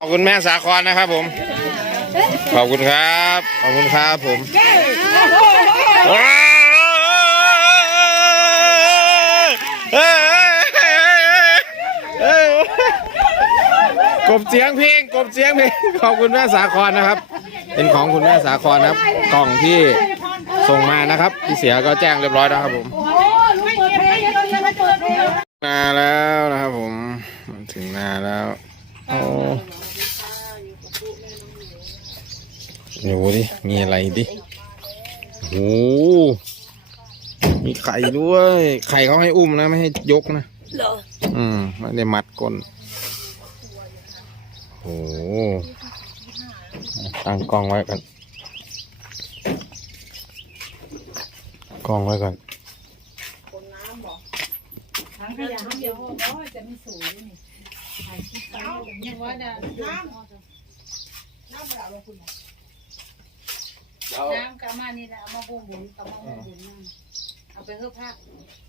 ขอบคุณแม่สาครนะครับผม ขอบคุณครับ ขอบคุณครับผมกบเสียงเพลงกบเสียงเพลงขอบคุณแม่สาครนะครับ เป็นของคุณแม่สาครนะครับ กล่องที่ส่งมานะครับที่เสียก็แจ้งเรียบร้อยแล้วครับผมมาแล้วนะครับผมมาถึงนาแล้วโอ้ ดี๋ยวดิมีอะไรดิโอ้โหมีไข่ด้วย ไข่เขาให้อุ้มนะ ไม่ให้ยกนะเหรออืมไม่ได้มัดก้นโอ้โหตั้งกล้องไว้ก่อนกล้องไว้ก่อนทั้งขยะเดียวโอ้ยจะไม่สูงด้วยนี่ถ่ายคลิปไปยังว่าจะน้ำ น้ำแบบว่าคุณน้ำกะมานี่แหละเอามาบุ้งบุญกับมาบุ้งบุญนั่นเอาไปเพื่อพัก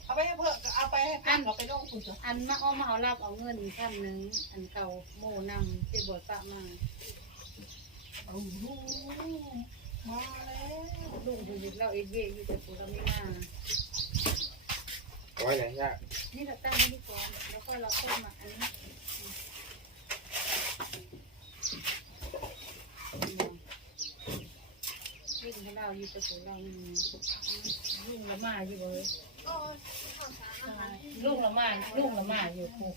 เอาไปให้เพิ่มเอาไปให้พันเราไปลงคุณจ้ะอันมาเอามาเอารับเอาเงินท่านหนึ่งอันเก่าโมนำที่บทปะมาโอ้โหมาแล้วลุงผู้หญิงเราเองเวยอยู่แต่ปูเราไม่มาเอาไว้ไหนยากนี่เราตั้งไว้นี่ก่อนแล้วก็เราต้มมาอันนี้วิ่ง ให้เราอยู่แต่ปูเรานี่ลุงละมาอยู่เลยลุงละมาลุงละมาอยู่ปู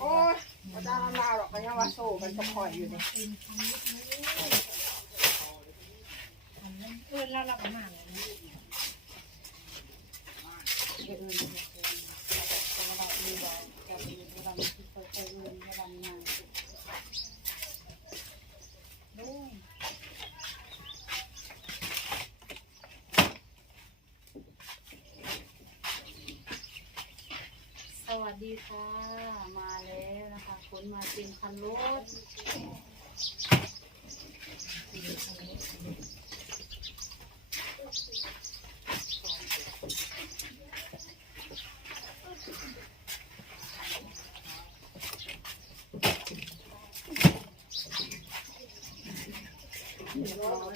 โอ้ยมาดามลาวหรอกก็ยังว่าโซ่มันจะคอยอยู่นี่เพื่อนเราละมาเลยนะเดี๋ยวเออเดี๋ยวเราดูว่าจะเป็นเวลาที่เขาไปเรียนเวลามาลุง ส วัสดีค่ะ มาแล้วนะคะขนมาเต็มคันรถเตรีย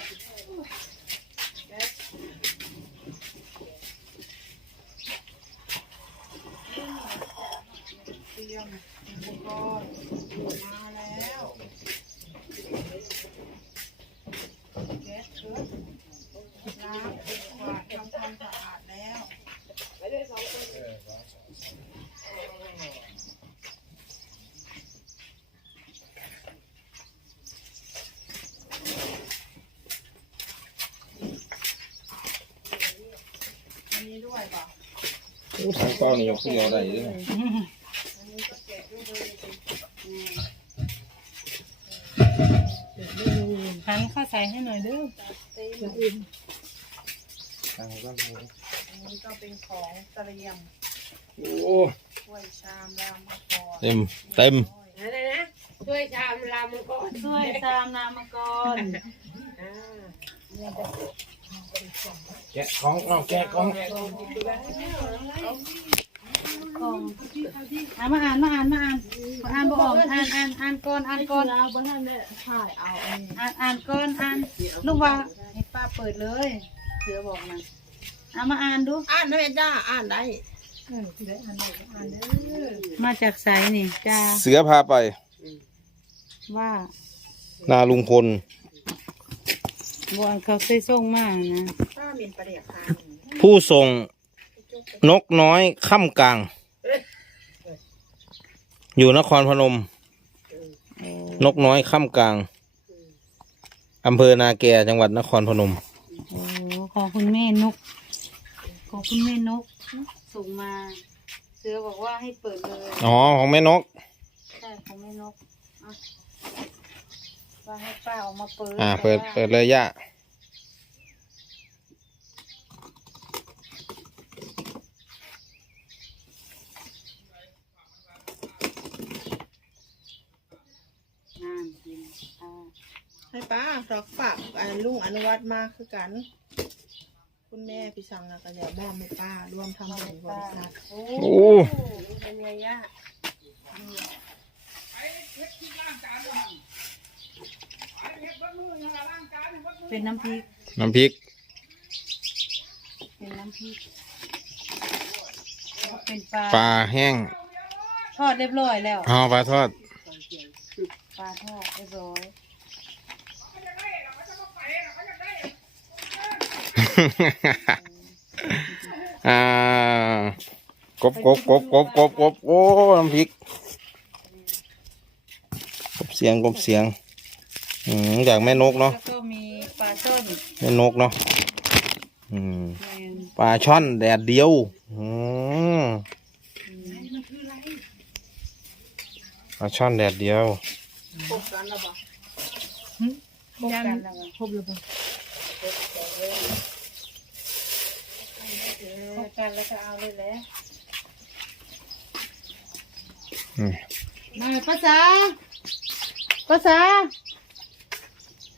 มอุปกรณ์มาแล้วแก๊สเคิร์ดล้างปิดฝาดทำความสะอาดแล้วอันนี้ด้วยเปล่ะ ทางกล้องนี่ยกขึ้นมาได้ด้วย หันเข้าใส่ให้หน่อยเด้อทางกล้องอันนี้ก็เป็นของเตรียมโอ้ถ้วยชามรามมังกรเต็มเต็มอะไรนะถ้วยชามรามมังกรช่วยตามนามกรอ่าแกะของเอาแกะของ กองอ่านมาอ่านมาอ่านมาอ่านมาอ่านบ่ออกอ่านอ่านอ่านก่อนอ่านก่อนเอาบ้านเนี่ยถ่ายเอาอันนี้อ่านอ่านก่อนอ่านลูกว่าให้ป้าเปิดเลยเสือบอกมาเอามาอ่านดูอ่านได้จ้าอ่านได้มาจากไสนี่จ้าเสือพาไป ว่า นาลุงพลบอนเขาเคยส่งมานะป้าเมียนประเดี๋ยวค่ะผู้ส่งนกน้อยค่ำกลาง อยู่นครพนมโอ้นกน้อยค่ำกลางอำเภอนาแกจังหวัดนครพนม โอ้ของคุณแม่นก ของคุณแม่นก ส่งมา เสือบอกว่าให้เปิดเลยอ๋อ ของแม่นก ใช่ของแม่นกอะว่าให้ป้าออกมาเปิดอ่า เปิด แต่ว่า เปิดเลยย่า ป้าฝากฝากลุงอนุวัตมากคือกัน คุณแม่พี่สังนะก็อย่ามอบให้ป้า ร่วมทำบุญบริษัทโอ้โอ้เป็นไงยะเป็นน้ำพริก น้ำพริก เป็นน้ำพริก เป็นปลา ปลาแห้ง ทอดเรียบร้อยแล้ว เอปลาทอด ปลาทอดเรียบร้อย อ่ากบกบกบกบกบกบโอ้น้ำพริกกบเสียงกบเสียงอืมจากแม่นกเนาะแล้วก็มีปลาช่อนแม่นกเนาะอืมแมนปลาช่อนแดดเดียวอืมปลาช่อนแดดเดียวพบกันแล้วบ่ครบกันแล้วครบแล้วครบ กันแล้วก็เอาเลยแหละอืมมาภาษาภาษา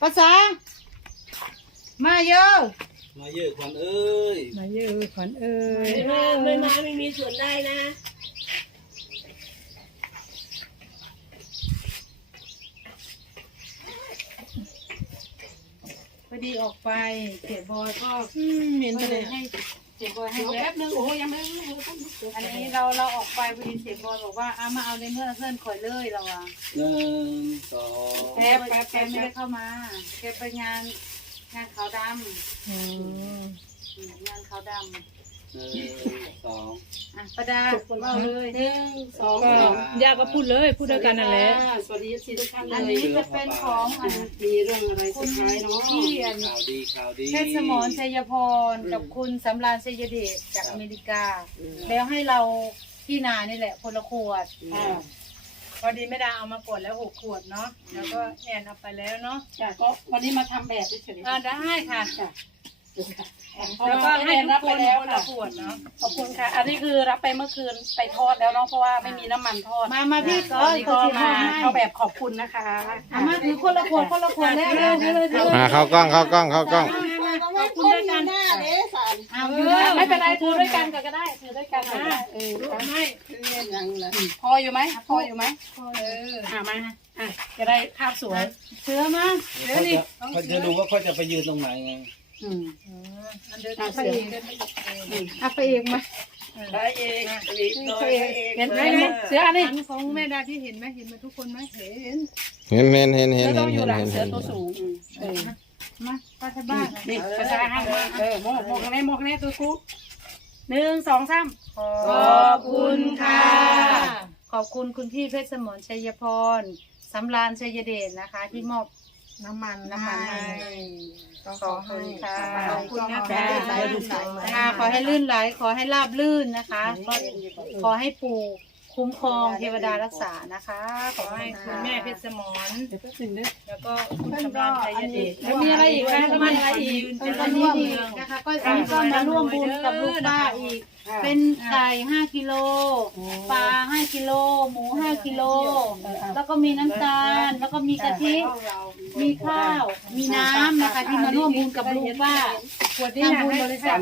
ภาษา มาเยอะมาเยอะขวัญเอ้ยมาเยอะขวัญเอ้ยไม่มาไม่มาไม่มีส่วนได้นะพอดีออกไปเสียบอยก็อืมเหม็นก็ไปเลเลยยให้เสียบอยให้แป๊แป๊บบนึงโอ้ยยังไม่รู้อันนี้เราเราออกไปพอดีเสียบอยบอกว่าเอามาเอาในเมื่อเพื่อนขอยเลยเราอะหนึ่งสองแกแกแกไม่ได้เข้ามาแกไปงานงานขาวดำอืมงานขาวดำ หนึ่งสองอะประดาเล่าเลยหนึ่งสองก็ย่าก็พูดเลยพูดด้วยกันนั่นแหละสวัสดีสิทุกท่านอันเลยนี้จะเป็นของอันมีเรื่องอะไรเซอร์ไพรส์เนาะที่อันข่าวดีข่าวดีเพชรสมรชัยพรกับคุณสำราญชัยเดชจากอเมริกา แล้วให้เราที่นานี่แหละคนละขวดอ่า พอดีไม่ได้เอามากดแล้วหกขวดเนาะแล้วก็แอนเอาไปแล้วเนาะจ้ะก็วันนี้มาทำแบบเฉยๆอ่าได้ค่ะ จ้ะ แล้วก็ให้ทุกคนคนละขวดเนาะขอบคุณค่ะ อันนี้คือรับไปเมื่อคืนไปทอดแล้วเนาะเพราะว่าไม่มีน้ำมันทอดมามาพี่ก้ออันนนี้ก็ก็สิมามาเข้าแบบขอบคุณนะคะเอามาถือคนละขวดคนละขวดแล้วเร็วเร็วเร็วอ่าเข้ากล้องเข้ากล้องเข้ากล้องขอบคุณด้วยกันหน้าเด้สันเอาเอเยออะไม่เป็นไรถือด้วยกันก็ได้ถือด้วยกันก็ได้เออไม่คือเรื่องยังเลยพออยู่ไหมพออยู่ไหมเอออะมาอะจะได้ภาพสวยเชื้อมาเดี๋ยวเขานี่จะเขาจะดูว่าเขาจะไปยืนตรงไหนไง อืมอันเดินอะไปเสืออีกเอาไปอีกมาได้เองรีบน้อยเองเห็นไหมเสืออันนี้อันของแม่ดาที่เห็นไหมเห็นมาทุกคนไหมเห็นเห็นเห็นเห็นเห็เสืนอต้องอเห็ยู่นหลังเห็นเสืเห็อนตัวสูงเออมาป้าชาวบ้านนี่ภาษาห้างเออโมกโมกข้างในโมกข้างในตัวกูหนึ่งสองสามขอบคุณค่ะ ขอบคุณคุณพี่เพชรสมรชัยพรสำราญชัยเดชนะคะ ที่มอบ น้ำมันน้ำมันให้ขอบคุณค่ะขอบคุณนะคะไหลไหลค่ะขอให้ลื่นไหลขอให้ราบลื่นนะคะก็ขอให้ปู่ คุ้มครองเทวดารักษานะคะ ขอให้คุณแม่เพชรสมรแล้วก็คุณสำราญชัยเดชแล้วมีอะไรอีกคะแล้วมีอะไรอีกเป็นคนนี้อีกนะคะก็อันนี้ก็มาร่วมบุญกับลูกป้าอีก เป็นไก่ห้ากิโลปลาห้ากิโลหมูห้ากิโลแล้วก็มีน้ำตาล แล้วก็มีกะทิมีข้าว มีน้ำนะคะที่มาร่วมบุญกับลูกป้าทำบุญบริษัท